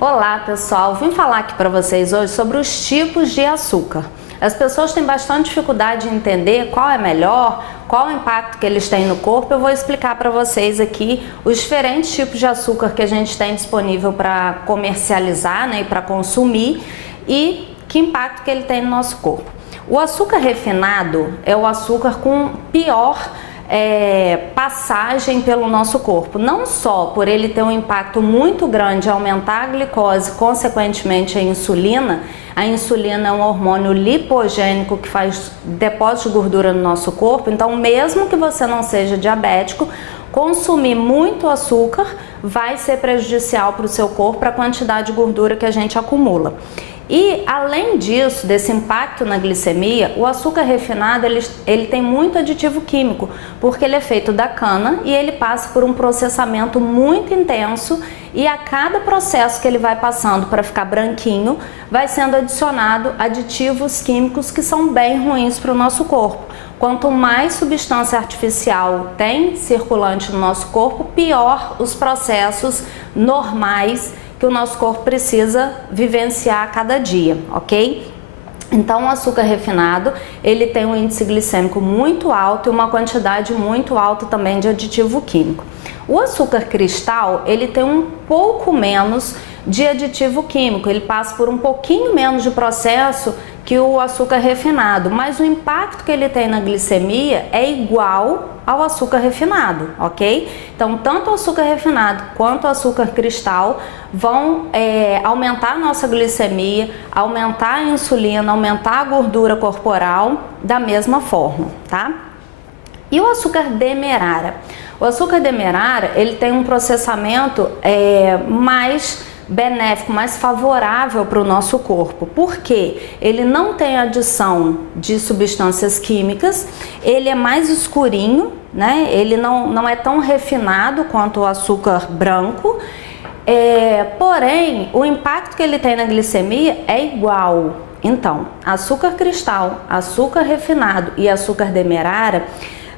Olá pessoal, vim falar aqui para vocês hoje sobre os tipos de açúcar. As pessoas têm bastante dificuldade em entender qual é melhor, qual o impacto que eles têm no corpo. Eu vou explicar para vocês aqui os diferentes tipos de açúcar que a gente tem disponível para comercializar, né, e para consumir, e que impacto que ele tem no nosso corpo. O açúcar refinado é o açúcar com pior passagem pelo nosso corpo, não só por ele ter um impacto muito grande em aumentar a glicose, consequentemente a insulina. A insulina é um hormônio lipogênico que faz depósito de gordura no nosso corpo, então mesmo que você não seja diabético, consumir muito açúcar vai ser prejudicial para o seu corpo, para a quantidade de gordura que a gente acumula. E além disso, desse impacto na glicemia, o açúcar refinado ele tem muito aditivo químico, porque ele é feito da cana e ele passa por um processamento muito intenso, e a cada processo que ele vai passando para ficar branquinho, vai sendo adicionado aditivos químicos que são bem ruins para o nosso corpo. Quanto mais substância artificial tem circulante no nosso corpo, pior os processos normais que o nosso corpo precisa vivenciar a cada dia, ok? Então, o açúcar refinado, ele tem um índice glicêmico muito alto e uma quantidade muito alta também de aditivo químico. O açúcar cristal, ele tem um pouco menos de aditivo químico, ele passa por um pouquinho menos de processo que o açúcar refinado, mas o impacto que ele tem na glicemia é igual ao açúcar refinado, ok? Então, tanto o açúcar refinado quanto o açúcar cristal vão aumentar a nossa glicemia, aumentar a insulina, aumentar a gordura corporal da mesma forma, tá? E o açúcar demerara? O açúcar demerara, ele tem um processamento mais benéfico, mais favorável para o nosso corpo, porque ele não tem adição de substâncias químicas, ele é mais escurinho, né? Ele não é tão refinado quanto o açúcar branco, porém o impacto que ele tem na glicemia é igual. Então, açúcar cristal, açúcar refinado e açúcar demerara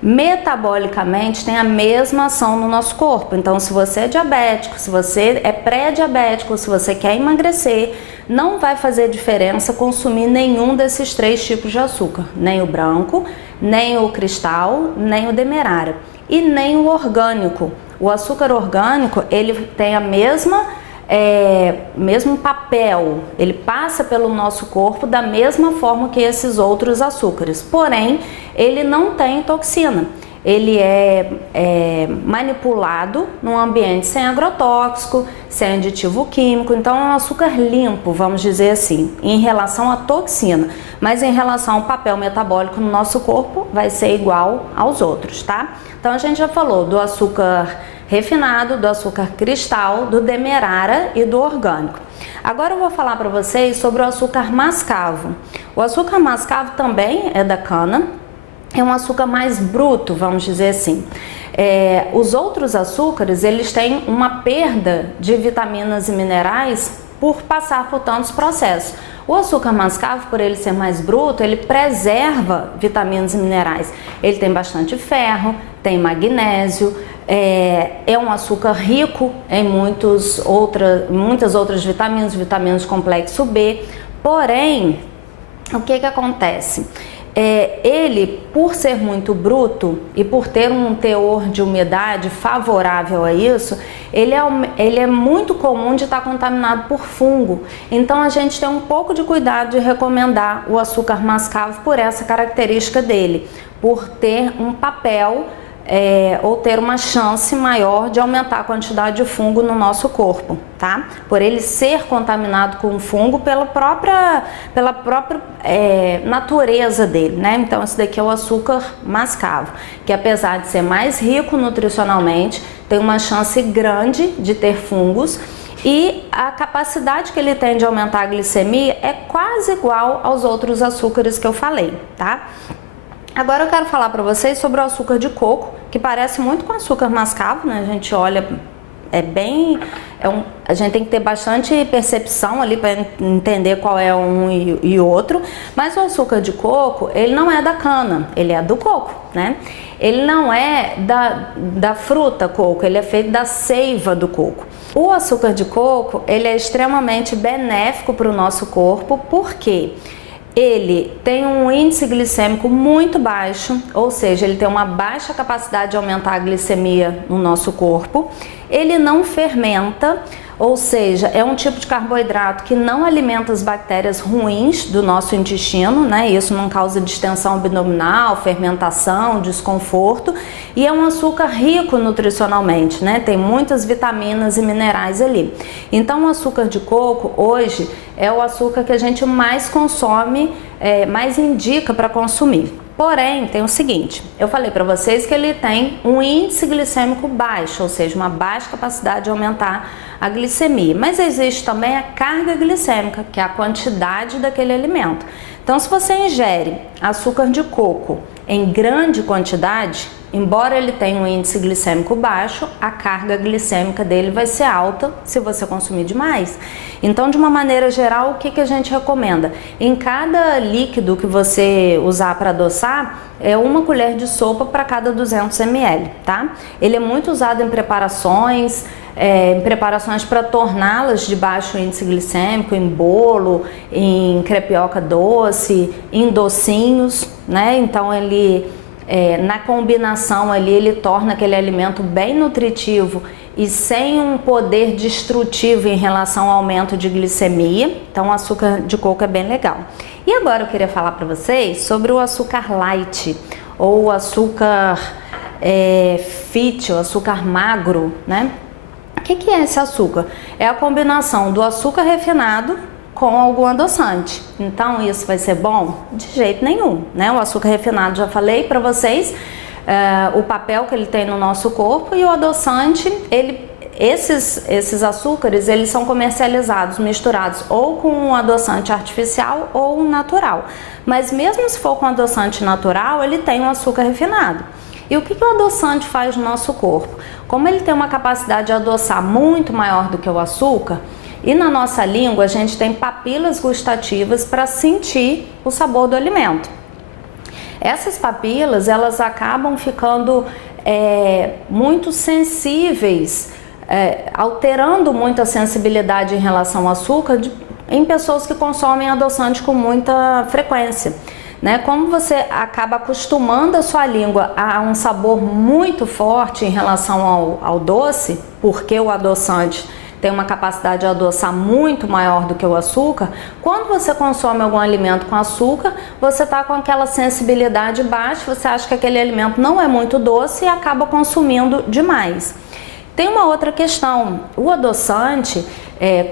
metabolicamente tem a mesma ação no nosso corpo. Então, se você é diabético, se você é pré-diabético, se você quer emagrecer, não vai fazer diferença consumir nenhum desses três tipos de açúcar, nem o branco, nem o cristal, nem o demerara e nem o orgânico. O açúcar orgânico, ele tem a mesmo papel, ele passa pelo nosso corpo da mesma forma que esses outros açúcares, porém ele não tem toxina, ele é manipulado num ambiente sem agrotóxico, sem aditivo químico, então é um açúcar limpo, vamos dizer assim, em relação à toxina, mas em relação ao papel metabólico no nosso corpo vai ser igual aos outros, tá? Então a gente já falou do açúcar refinado, do açúcar cristal, do demerara e do orgânico. Agora eu vou falar para vocês sobre o açúcar mascavo. O açúcar mascavo também é da cana, é um açúcar mais bruto, vamos dizer assim. Os outros açúcares, eles têm uma perda de vitaminas e minerais por passar por tantos processos. O açúcar mascavo, por ele ser mais bruto, ele preserva vitaminas e minerais. Ele tem bastante ferro, tem magnésio, é um açúcar rico em muitas outras vitaminas, vitaminas do complexo B. Porém, o que acontece? Ele, por ser muito bruto e por ter um teor de umidade favorável a isso, ele é muito comum de estar contaminado por fungo. Então a gente tem um pouco de cuidado de recomendar o açúcar mascavo por essa característica dele, por ter um papel ou ter uma chance maior de aumentar a quantidade de fungo no nosso corpo, tá? Por ele ser contaminado com fungo pela própria natureza dele, né? Então esse daqui é o açúcar mascavo, que apesar de ser mais rico nutricionalmente, tem uma chance grande de ter fungos, e a capacidade que ele tem de aumentar a glicemia é quase igual aos outros açúcares que eu falei, tá? Agora eu quero falar para vocês sobre o açúcar de coco, que parece muito com açúcar mascavo, né? A gente olha A gente tem que ter bastante percepção ali para entender qual é um e outro, mas o açúcar de coco, ele não é da cana, ele é do coco, né? Ele não é da fruta coco, ele é feito da seiva do coco. O açúcar de coco, ele é extremamente benéfico para o nosso corpo, porque ele tem um índice glicêmico muito baixo, ou seja, ele tem uma baixa capacidade de aumentar a glicemia no nosso corpo. Ele não fermenta, ou seja, é um tipo de carboidrato que não alimenta as bactérias ruins do nosso intestino, né? Isso não causa distensão abdominal, fermentação, desconforto. E é um açúcar rico nutricionalmente, né? Tem muitas vitaminas e minerais ali. Então, o açúcar de coco, hoje, é o açúcar que a gente mais consome, mais indica para consumir. Porém, tem o seguinte, eu falei para vocês que ele tem um índice glicêmico baixo, ou seja, uma baixa capacidade de aumentar a glicemia. Mas existe também a carga glicêmica, que é a quantidade daquele alimento. Então, se você ingere açúcar de coco em grande quantidade, embora ele tenha um índice glicêmico baixo, a carga glicêmica dele vai ser alta se você consumir demais. Então, de uma maneira geral, o que a gente recomenda? Em cada líquido que você usar para adoçar, é 1 colher de sopa para cada 200 ml, tá? Ele é muito usado em preparações para torná-las de baixo índice glicêmico, em bolo, em crepioca doce, em docinhos, né? Então ele, na combinação ali, ele torna aquele alimento bem nutritivo e sem um poder destrutivo em relação ao aumento de glicemia. Então o açúcar de coco é bem legal. E agora eu queria falar para vocês sobre o açúcar light, ou o açúcar fit, o açúcar magro, né? O que é esse açúcar? É a combinação do açúcar refinado com algum adoçante. Então isso vai ser bom? De jeito nenhum, né? O açúcar refinado, já falei para vocês, o papel que ele tem no nosso corpo, e o adoçante, esses açúcares, eles são comercializados misturados ou com um adoçante artificial ou um natural. Mas mesmo se for com adoçante natural, ele tem um açúcar refinado. E o que o adoçante faz no nosso corpo? Como ele tem uma capacidade de adoçar muito maior do que o açúcar, e na nossa língua a gente tem papilas gustativas para sentir o sabor do alimento. Essas papilas, elas acabam ficando muito sensíveis, alterando muito a sensibilidade em relação ao açúcar em pessoas que consomem adoçante com muita frequência. Né? Como você acaba acostumando a sua língua a um sabor muito forte em relação ao doce, porque o adoçante tem uma capacidade de adoçar muito maior do que o açúcar, quando você consome algum alimento com açúcar, você está com aquela sensibilidade baixa, você acha que aquele alimento não é muito doce e acaba consumindo demais. Tem uma outra questão, o adoçante,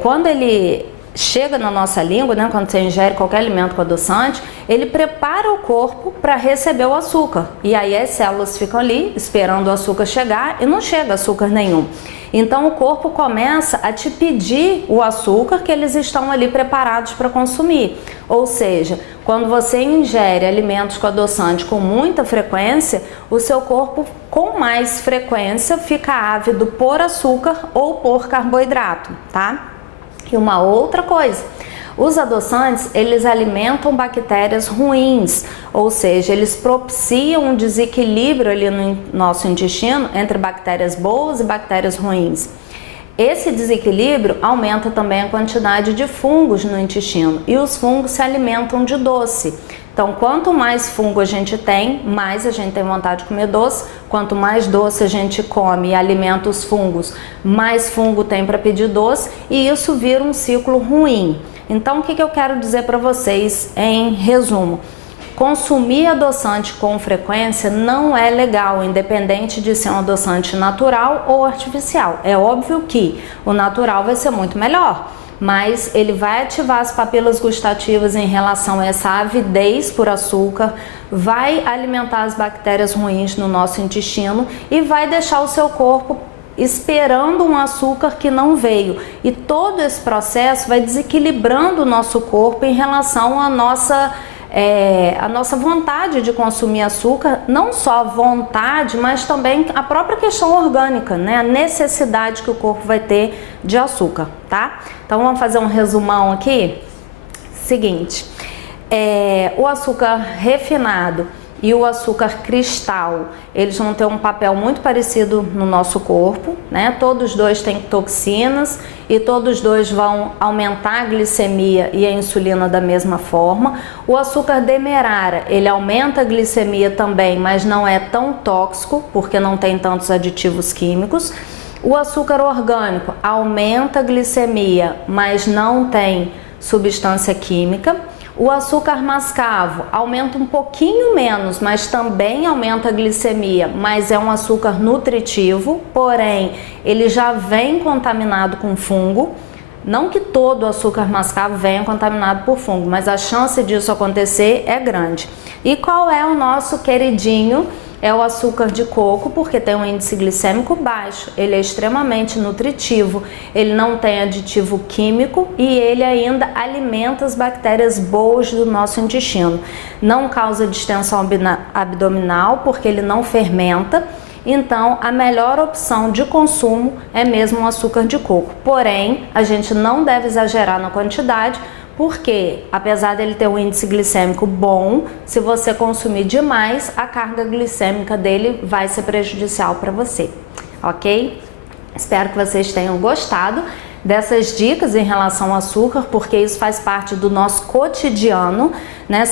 quando ele chega na nossa língua, né, quando você ingere qualquer alimento com adoçante, ele prepara o corpo para receber o açúcar. E aí as células ficam ali esperando o açúcar chegar e não chega açúcar nenhum. Então o corpo começa a te pedir o açúcar que eles estão ali preparados para consumir. Ou seja, quando você ingere alimentos com adoçante com muita frequência, o seu corpo com mais frequência fica ávido por açúcar ou por carboidrato, tá? E uma outra coisa, os adoçantes, eles alimentam bactérias ruins, ou seja, eles propiciam um desequilíbrio ali no nosso intestino entre bactérias boas e bactérias ruins. Esse desequilíbrio aumenta também a quantidade de fungos no intestino, e os fungos se alimentam de doce. Então, quanto mais fungo a gente tem, mais a gente tem vontade de comer doce. Quanto mais doce a gente come e alimenta os fungos, mais fungo tem para pedir doce, e isso vira um ciclo ruim. Então, o que eu quero dizer para vocês em resumo? Consumir adoçante com frequência não é legal, independente de ser um adoçante natural ou artificial. É óbvio que o natural vai ser muito melhor, mas ele vai ativar as papilas gustativas em relação a essa avidez por açúcar, vai alimentar as bactérias ruins no nosso intestino e vai deixar o seu corpo esperando um açúcar que não veio. E todo esse processo vai desequilibrando o nosso corpo em relação à nossa a nossa vontade de consumir açúcar, não só a vontade, mas também a própria questão orgânica, né? A necessidade que o corpo vai ter de açúcar, tá? Então vamos fazer um resumão aqui? Seguinte, o açúcar refinado e o açúcar cristal, eles vão ter um papel muito parecido no nosso corpo, né? Todos dois têm toxinas e todos dois vão aumentar a glicemia e a insulina da mesma forma. O açúcar demerara, ele aumenta a glicemia também, mas não é tão tóxico, porque não tem tantos aditivos químicos. O açúcar orgânico aumenta a glicemia, mas não tem substância química. O açúcar mascavo aumenta um pouquinho menos, mas também aumenta a glicemia, mas é um açúcar nutritivo, porém ele já vem contaminado com fungo. Não que todo açúcar mascavo venha contaminado por fungo, mas a chance disso acontecer é grande. E qual é o nosso queridinho? É o açúcar de coco, porque tem um índice glicêmico baixo, ele é extremamente nutritivo, ele não tem aditivo químico e ele ainda alimenta as bactérias boas do nosso intestino. Não causa distensão abdominal, porque ele não fermenta. Então, a melhor opção de consumo é mesmo o açúcar de coco. Porém, a gente não deve exagerar na quantidade, porque, apesar dele ter um índice glicêmico bom, se você consumir demais, a carga glicêmica dele vai ser prejudicial para você, ok? Espero que vocês tenham gostado dessas dicas em relação ao açúcar, porque isso faz parte do nosso cotidiano, né?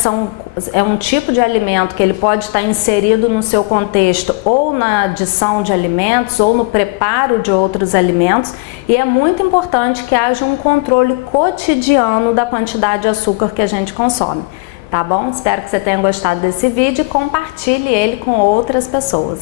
É um tipo de alimento que ele pode estar inserido no seu contexto ou na adição de alimentos ou no preparo de outros alimentos, e é muito importante que haja um controle cotidiano da quantidade de açúcar que a gente consome, tá bom? Espero que você tenha gostado desse vídeo e compartilhe ele com outras pessoas.